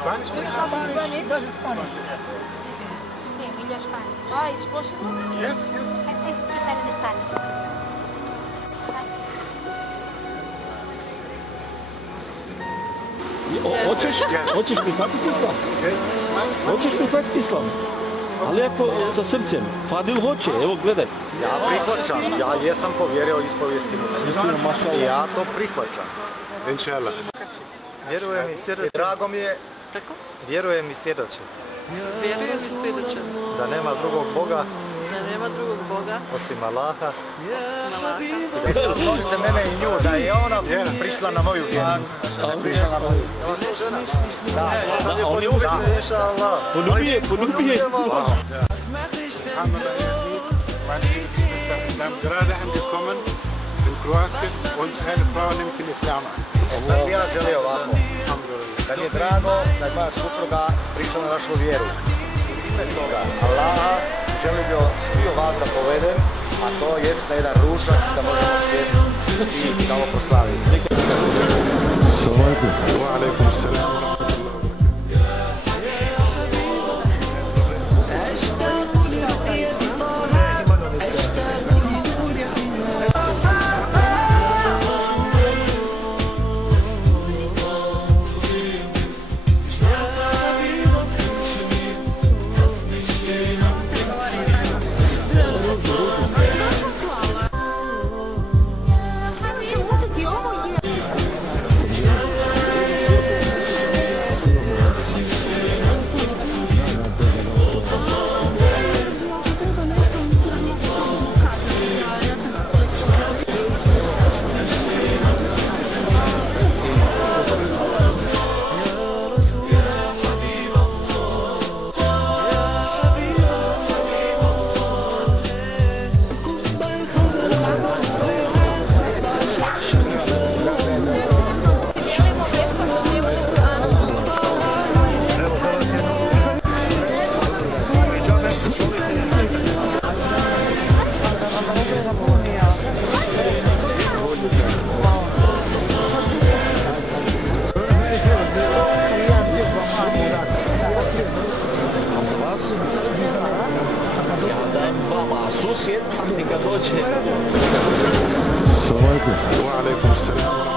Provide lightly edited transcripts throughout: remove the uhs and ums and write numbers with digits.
Spanish? Spanish? That's Spanish. Sí, Emilia Spanish. Ah, it's possible? Yes, yes. I speak in Spanish. Hoćeš prihvatiti islam? Hoćeš prihvatiti islam? Ali ako za srcem, Fadil hoće, evo gledaj. Ja prihvaćam, ja jesam povjerio ispovijesti muslima i ja to prihvaćam. Inshallah. Vjerujem i svjedočim. Drago mi je. Tako? Vjerujem i svjedočim. Vjerujem i svjedočim. Da nema drugog Boga. Da nema drugog Boga. Osim Allaha. Osim Allaha. Molite mene i nju, da je ona prišla na moju vjeru. Prišla na moju. Da, poljubi je. Gerade angekommen in Kroatien und eine Frau nimmt den Islam an. Ja želim ovako. Da mi je drago da je moja supruga prišla na našu vjeru. Ime toga Allaha želim bi svi vas da povedem, a to jest na jedan ručak da možemo sjesti i da ovo proslaviti. Wa alaikum salam. Susjed, neka dođe. Wa alaikum salam.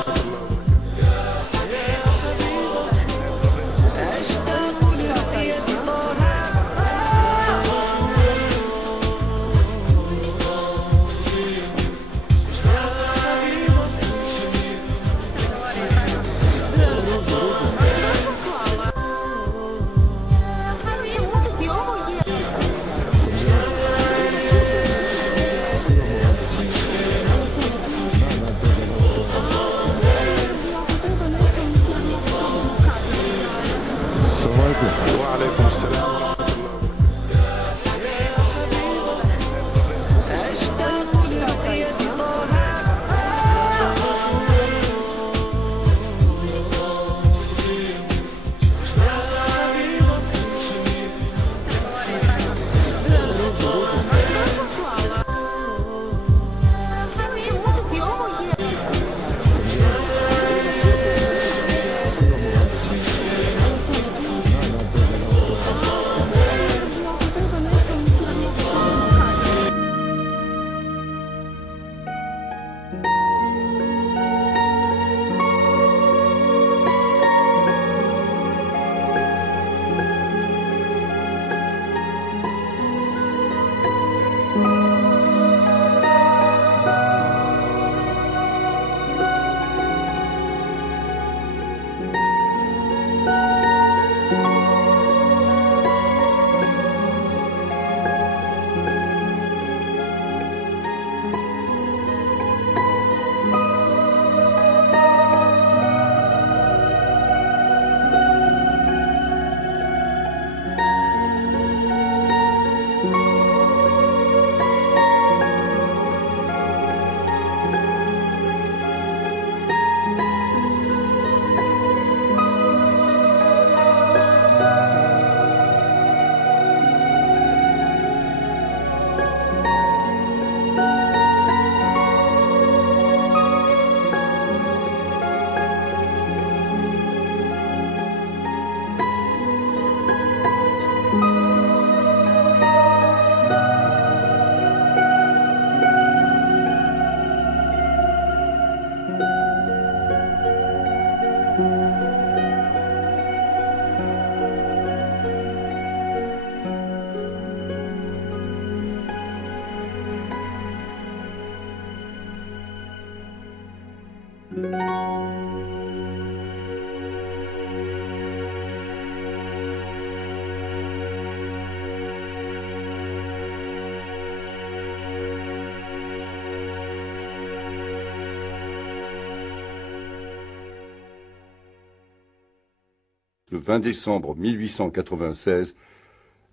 20 décembre 1896,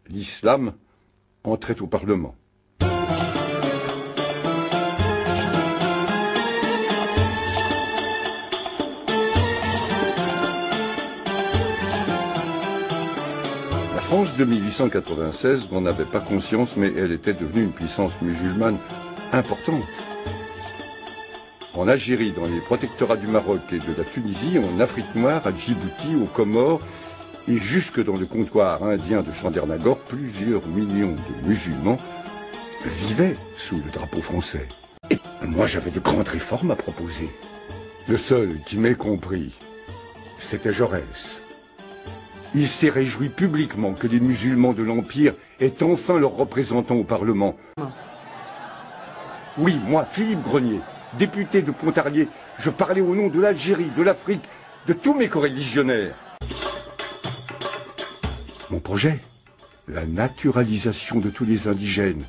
l'islam entrait au Parlement. La France de 1896 n'en avait pas conscience, mais elle était devenue une puissance musulmane importante. En Algérie, dans les protectorats du Maroc et de la Tunisie, en Afrique noire, à Djibouti, aux Comores, et jusque dans le comptoir indien de Chandernagor, plusieurs millions de musulmans vivaient sous le drapeau français. Et moi, j'avais de grandes réformes à proposer. Le seul qui m'ait compris, c'était Jaurès. Il s'est réjoui publiquement que les musulmans de l'Empire aient enfin leurs représentants au Parlement. Oui, moi, Philippe Grenier, député de Pontarlier, je parlais au nom de l'Algérie, de l'Afrique, de tous mes coreligionnaires. Mon projet, la naturalisation de tous les indigènes,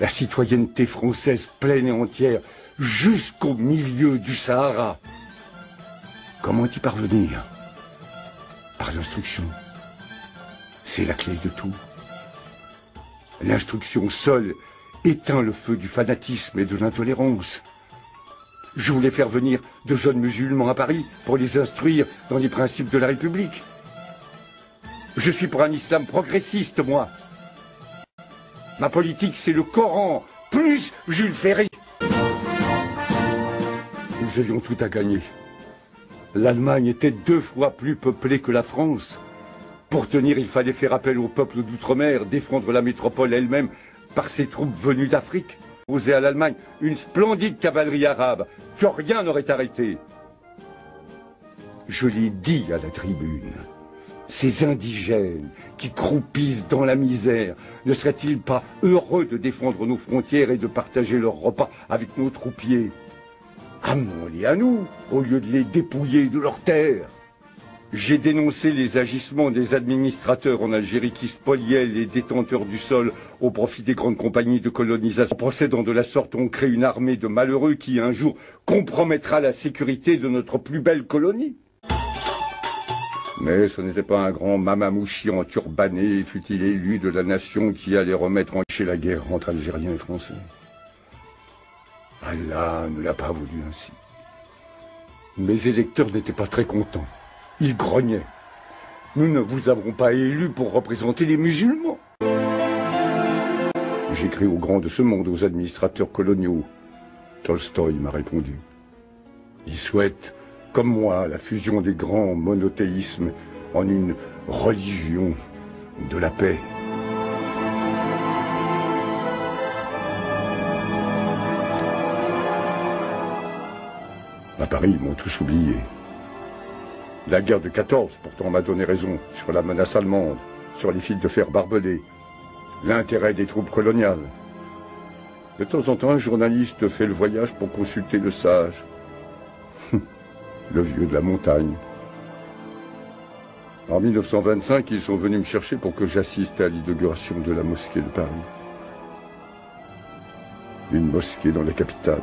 la citoyenneté française pleine et entière jusqu'au milieu du Sahara. Comment y parvenir? Par l'instruction. C'est la clé de tout. L'instruction seule éteint le feu du fanatisme et de l'intolérance. Je voulais faire venir de jeunes musulmans à Paris pour les instruire dans les principes de la République. Je suis pour un islam progressiste, moi. Ma politique, c'est le Coran, plus Jules Ferry. Nous avions tout à gagner. L'Allemagne était 2 fois plus peuplée que la France. Pour tenir, il fallait faire appel au peuple d'outre-mer, défendre la métropole elle-même par ses troupes venues d'Afrique. Opposer à l'Allemagne une splendide cavalerie arabe que rien n'aurait arrêté. Je l'ai dit à la tribune. Ces indigènes qui croupissent dans la misère, ne seraient-ils pas heureux de défendre nos frontières et de partager leurs repas avec nos troupiers? Amenons-les à nous, au lieu de les dépouiller de leurs terres. J'ai dénoncé les agissements des administrateurs en Algérie qui spoliaient les détenteurs du sol au profit des grandes compagnies de colonisation. En procédant de la sorte, on crée une armée de malheureux qui, un jour, compromettra la sécurité de notre plus belle colonie. Mais ce n'était pas un grand mamamouchi enturbané, fut-il élu de la nation, qui allait remettre en chez la guerre entre Algériens et Français. Allah ne l'a pas voulu ainsi. Mes électeurs n'étaient pas très contents. Ils grognaient. Nous ne vous avons pas élus pour représenter les musulmans. J'écris aux grands de ce monde, aux administrateurs coloniaux. Tolstoï m'a répondu. Ils souhaitent, comme moi, la fusion des grands monothéismes en une religion de la paix. À Paris, ils m'ont tous oublié. La guerre de 14, pourtant, m'a donné raison sur la menace allemande, sur les fils de fer barbelés, l'intérêt des troupes coloniales. De temps en temps, un journaliste fait le voyage pour consulter le sage, le vieux de la montagne. En 1925, ils sont venus me chercher pour que j'assiste à l'inauguration de la mosquée de Paris. Une mosquée dans la capitale.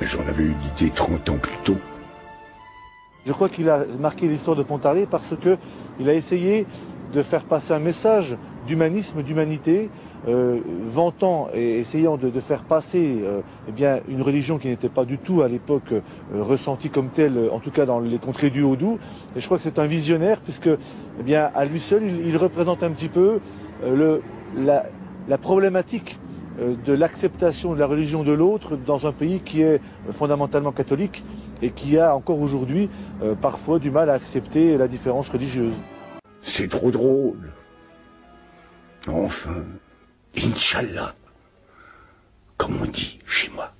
J'en avais eu l'idée 30 ans plus tôt. Je crois qu'il a marqué l'histoire de Pontarlier parce qu'il a essayé de faire passer un message d'humanisme, d'humanité, vantant et essayant de faire passer eh bien, une religion qui n'était pas du tout à l'époque ressentie comme telle, en tout cas dans les contrées du Haut-Doubs. Et je crois que c'est un visionnaire puisque eh bien, à lui seul, il représente un petit peu la problématique de l'acceptation de la religion de l'autre dans un pays qui est fondamentalement catholique et qui a encore aujourd'hui parfois du mal à accepter la différence religieuse. C'est trop drôle. Enfin, Inch'Allah, comme on dit chez moi.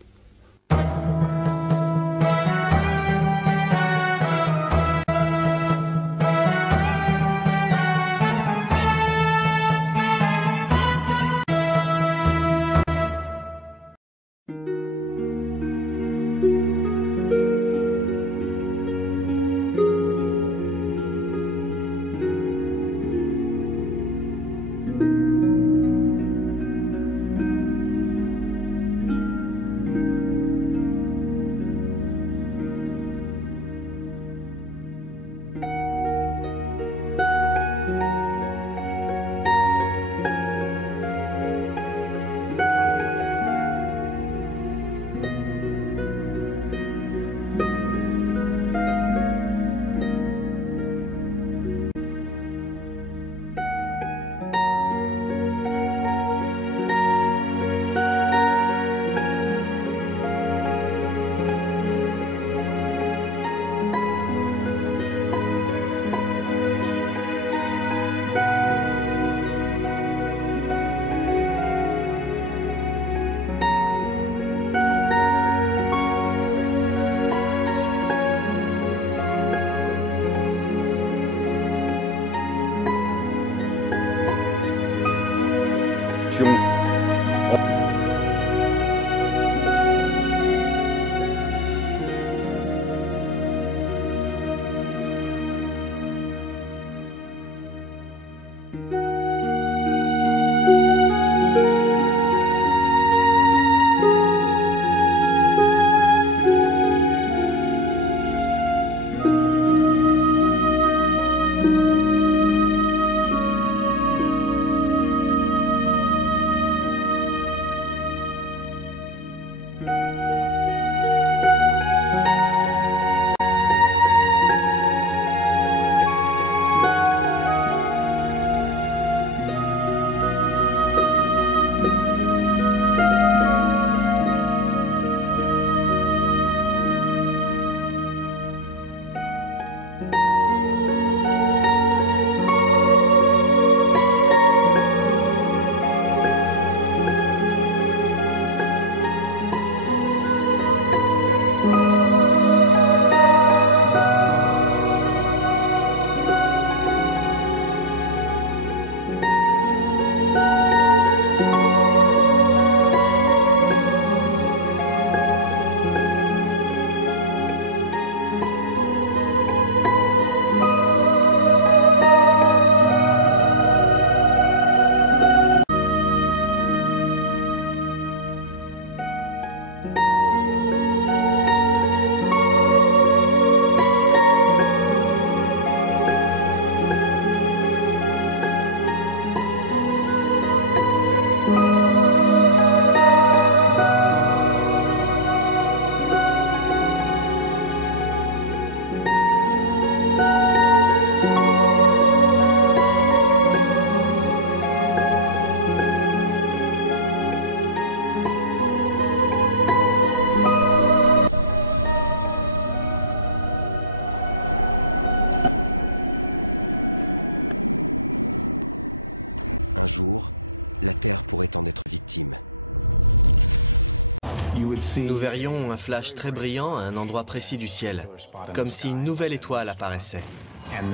Nous verrions un flash très brillant à un endroit précis du ciel, comme si une nouvelle étoile apparaissait,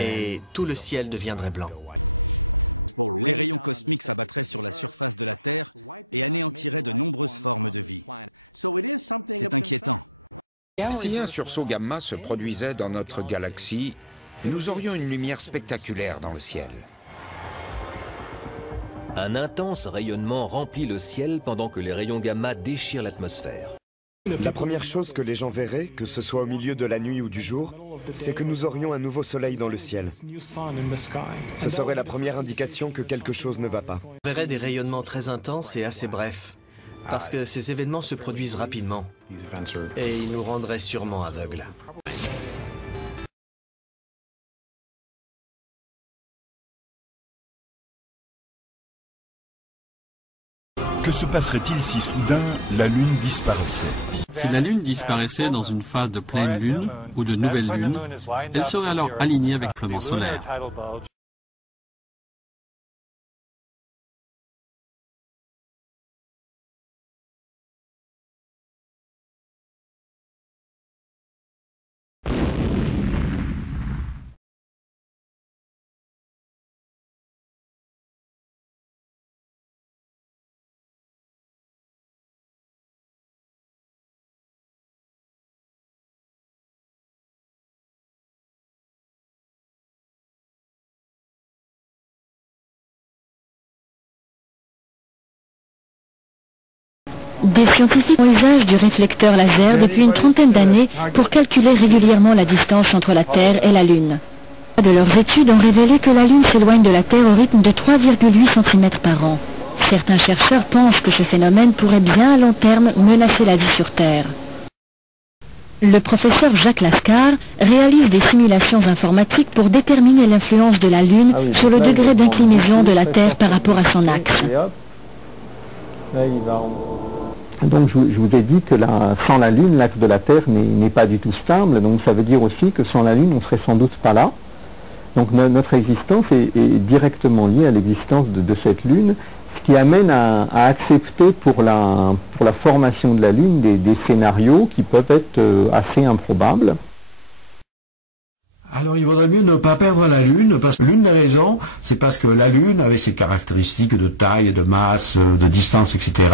et tout le ciel deviendrait blanc. Si un sursaut gamma se produisait dans notre galaxie, nous aurions une lumière spectaculaire dans le ciel. Un intense rayonnement remplit le ciel pendant que les rayons gamma déchirent l'atmosphère. La première chose que les gens verraient, que ce soit au milieu de la nuit ou du jour, c'est que nous aurions un nouveau soleil dans le ciel. Ce serait la première indication que quelque chose ne va pas. On verrait des rayonnements très intenses et assez brefs, parce que ces événements se produisent rapidement, et ils nous rendraient sûrement aveugles. Que se passerait-il si soudain la Lune disparaissait? Si la Lune disparaissait dans une phase de pleine Lune ou de nouvelle Lune, elle serait alors alignée avec le flement solaire. Des scientifiques font usage du réflecteur laser depuis une trentaine d'années pour calculer régulièrement la distance entre la Terre et la Lune. De leurs études ont révélé que la Lune s'éloigne de la Terre au rythme de 3,8 cm par an. Certains chercheurs pensent que ce phénomène pourrait bien à long terme menacer la vie sur Terre. Le professeur Jacques Lascar réalise des simulations informatiques pour déterminer l'influence de la Lune sur le degré d'inclinaison de la Terre par rapport à son axe. Donc je vous ai dit que sans la Lune, l'axe de la Terre n'est pas du tout stable, donc ça veut dire aussi que sans la Lune, on ne serait sans doute pas là. Donc notre existence est directement liée à l'existence de cette Lune, ce qui amène à accepter pour la formation de la Lune des scénarios qui peuvent être assez improbables. Alors il vaudrait mieux ne pas perdre la Lune, parce que l'une des raisons, c'est parce que la Lune, avec ses caractéristiques de taille, de masse, de distance, etc.,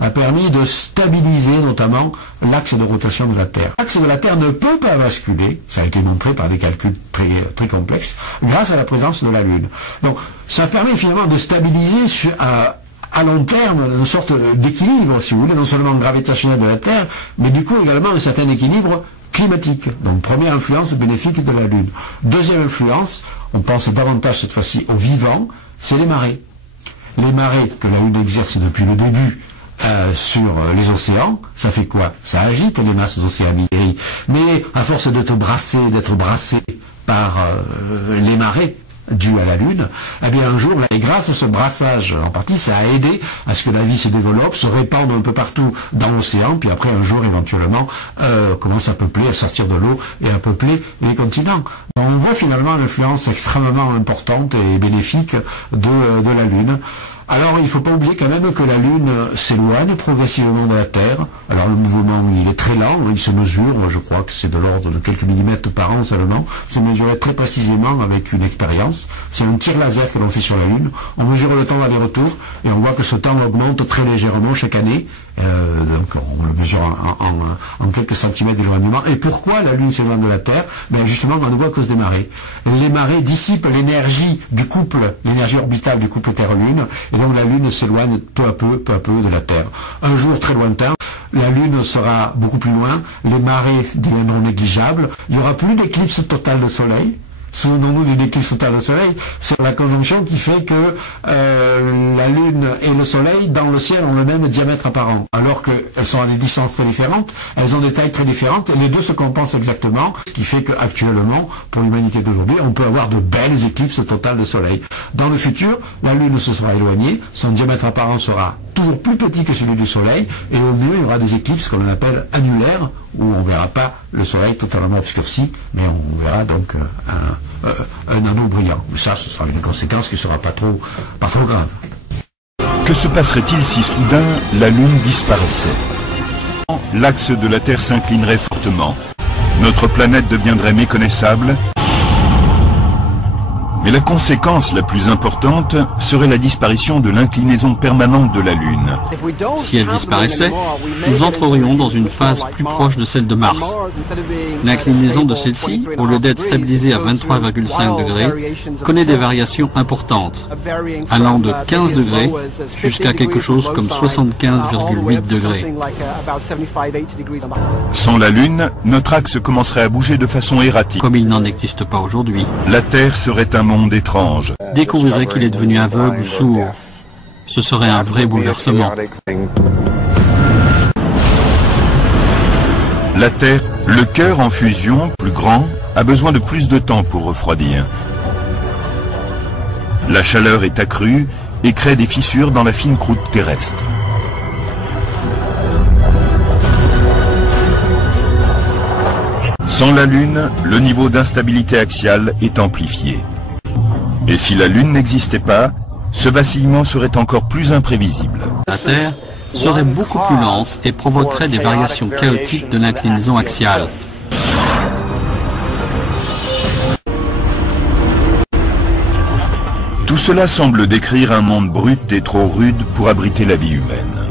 a permis de stabiliser notamment l'axe de rotation de la Terre. L'axe de la Terre ne peut pas basculer, ça a été montré par des calculs très complexes, grâce à la présence de la Lune. Donc ça permet finalement de stabiliser à long terme une sorte d'équilibre, si vous voulez, non seulement gravitationnel de la Terre, mais du coup également un certain équilibre climatique. Donc première influence bénéfique de la Lune. Deuxième influence, on pense davantage cette fois-ci aux vivants, c'est les marées. Les marées que la Lune exerce depuis le début sur les océans, ça fait quoi? Ça agite les masses océaniques. Mais à force d'être brassé par les marées dû à la Lune, eh bien un jour, et grâce à ce brassage en partie, ça a aidé à ce que la vie se développe, se répande un peu partout dans l'océan, puis après un jour éventuellement commence à peupler, à sortir de l'eau et à peupler les continents. Donc, on voit finalement l'influence extrêmement importante et bénéfique de la Lune. Alors il ne faut pas oublier quand même que la Lune s'éloigne progressivement de la Terre. Alors le mouvement il est très lent, il se mesure, je crois que c'est de l'ordre de quelques millimètres par an seulement, c'est mesuré très précisément avec une expérience. C'est un tir laser que l'on fait sur la Lune, on mesure le temps d'aller-retour et on voit que ce temps augmente très légèrement chaque année. Donc on le mesure en quelques centimètres d'éloignement. Et pourquoi la Lune s'éloigne de la Terre? Ben justement, on le voit à cause des marées. Les marées dissipent l'énergie du couple, l'énergie orbitale du couple Terre-Lune, et donc la Lune s'éloigne peu à peu de la Terre. Un jour très lointain, la Lune sera beaucoup plus loin, les marées deviendront négligeables, il n'y aura plus d'éclipse totale de Soleil. Souvenons-nous d'une éclipse totale de Soleil, c'est la conjonction qui fait que la Lune et le Soleil dans le ciel ont le même diamètre apparent, alors qu'elles sont à des distances très différentes, elles ont des tailles très différentes, et les deux se compensent exactement, ce qui fait qu'actuellement, pour l'humanité d'aujourd'hui, on peut avoir de belles éclipses totales de Soleil. Dans le futur, la Lune se sera éloignée, son diamètre apparent sera toujours plus petit que celui du Soleil, et au mieux il y aura des éclipses qu'on appelle annulaires, où on ne verra pas le Soleil totalement obscurci, mais on verra donc un anneau brillant. Ça, ce sera une conséquence qui ne sera pas trop grave. Que se passerait-il si soudain la Lune disparaissait? L'axe de la Terre s'inclinerait fortement. Notre planète deviendrait méconnaissable. Mais la conséquence la plus importante serait la disparition de l'inclinaison permanente de la Lune. Si elle disparaissait, nous entrerions dans une phase plus proche de celle de Mars. L'inclinaison de celle-ci, au lieu d'être stabilisée à 23,5 degrés, connaît des variations importantes, allant de 15 degrés jusqu'à quelque chose comme 75,8 degrés. Sans la Lune, notre axe commencerait à bouger de façon erratique. Comme il n'en existe pas aujourd'hui. La Terre serait un monde étrange. Découvrirait qu'il est devenu aveugle ou sourd. Ce serait un vrai bouleversement. La Terre, le cœur en fusion, plus grand, a besoin de plus de temps pour refroidir. La chaleur est accrue et crée des fissures dans la fine croûte terrestre. Sans la Lune, le niveau d'instabilité axiale est amplifié. Et si la Lune n'existait pas, ce vacillement serait encore plus imprévisible. La Terre serait beaucoup plus lente et provoquerait des variations chaotiques de l'inclinaison axiale. Tout cela semble décrire un monde brut et trop rude pour abriter la vie humaine.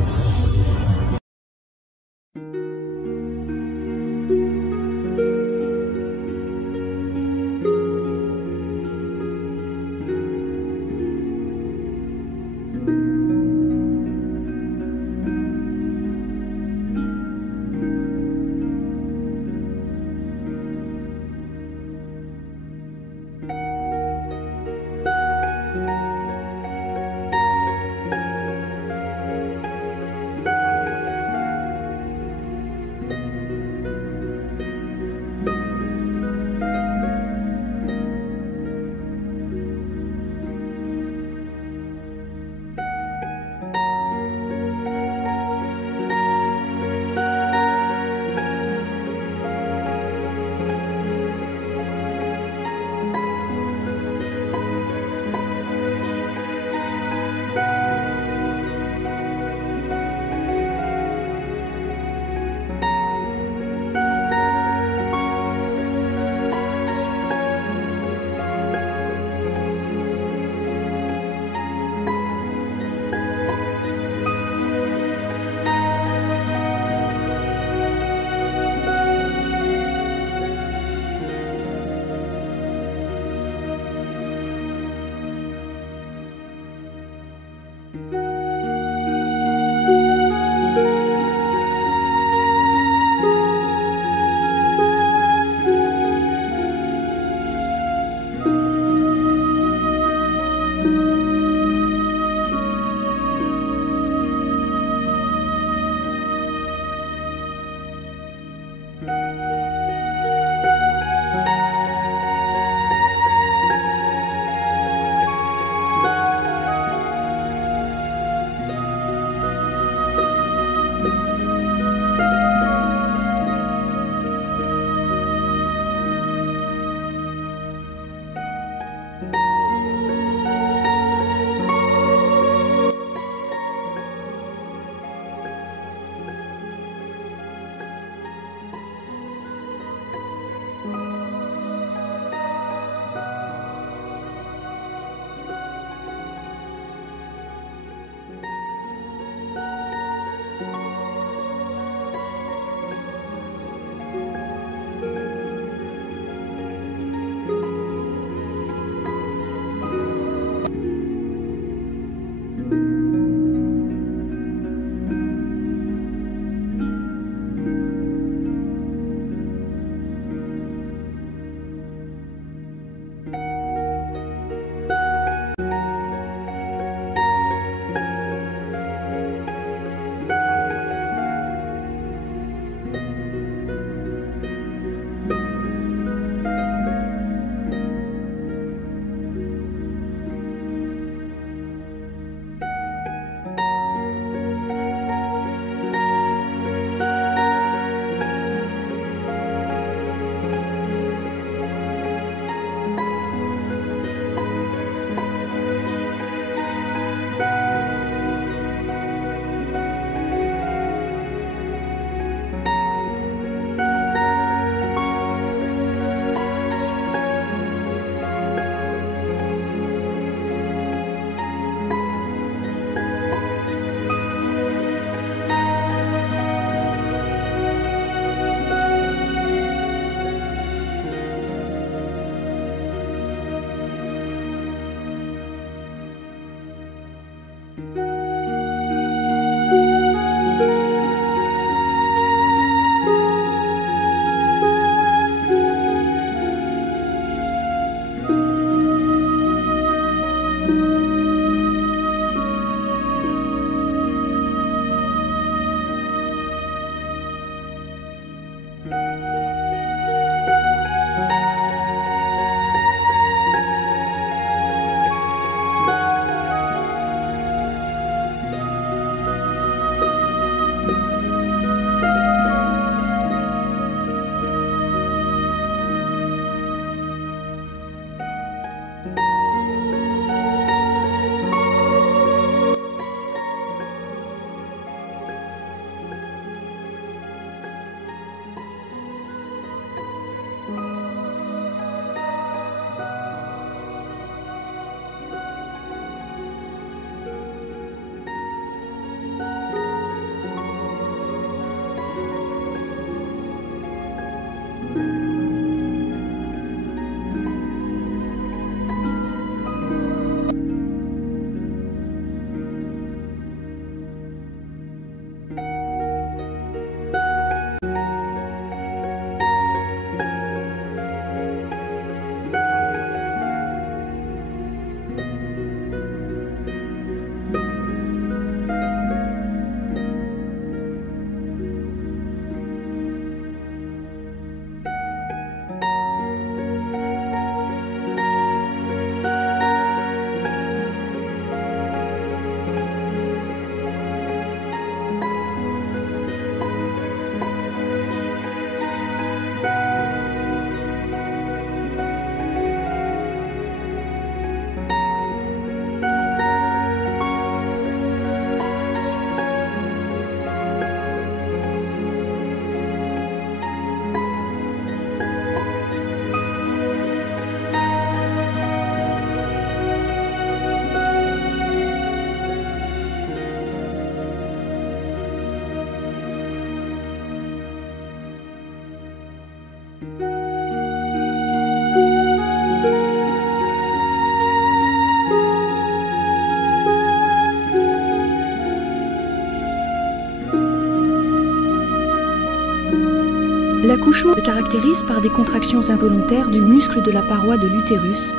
L'accouchement se caractérise par des contractions involontaires du muscle de la paroi de l'utérus,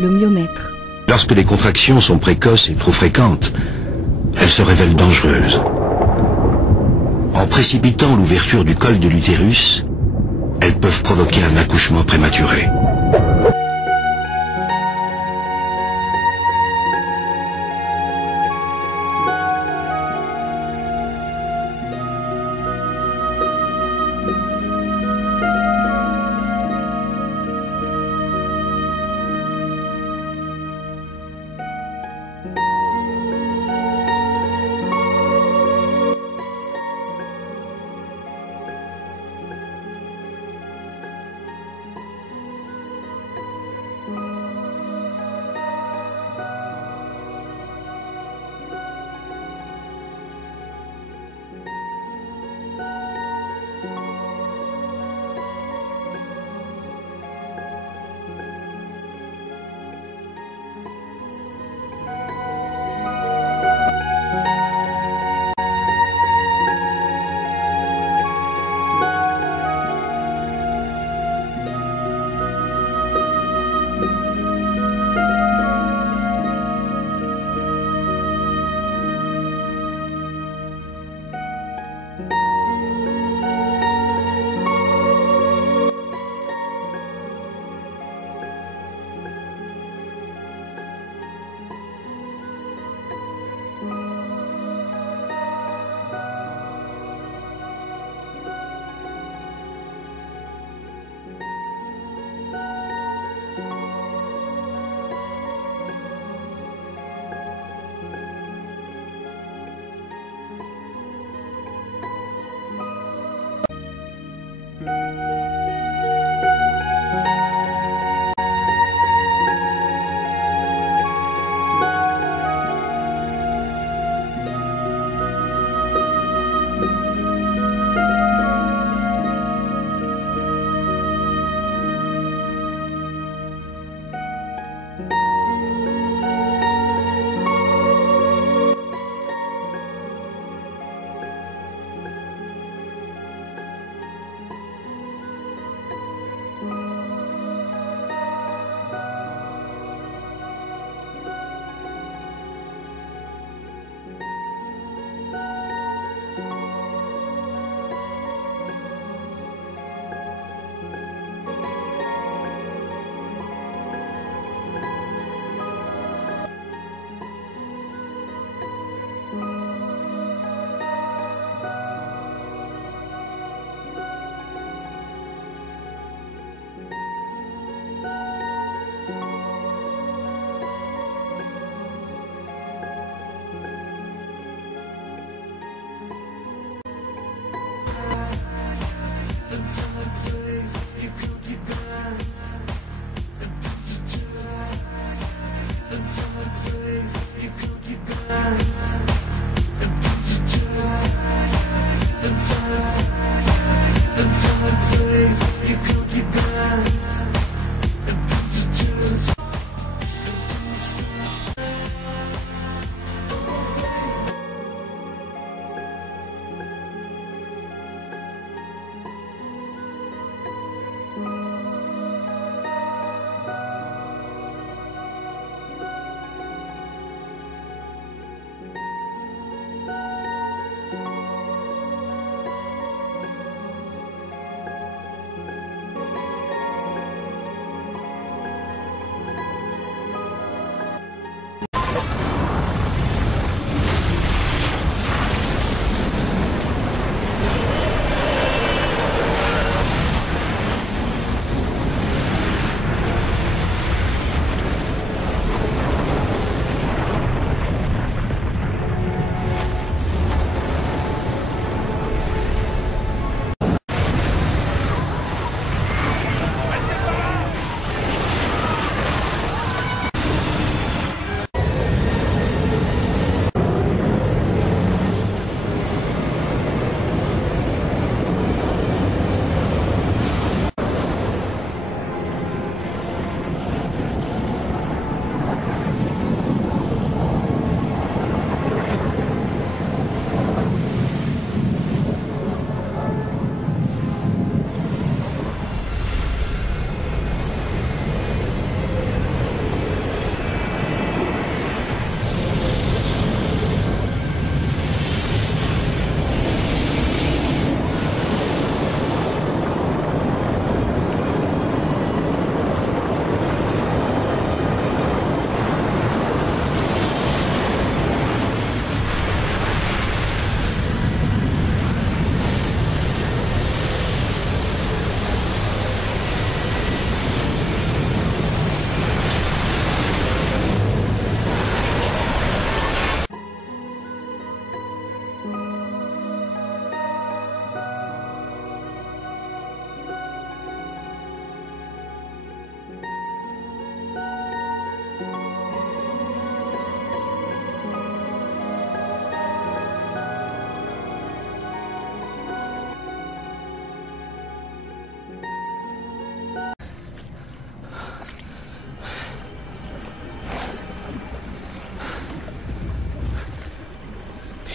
le myomètre. Lorsque les contractions sont précoces et trop fréquentes, elles se révèlent dangereuses. En précipitant l'ouverture du col de l'utérus, elles peuvent provoquer un accouchement prématuré.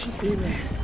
Amen.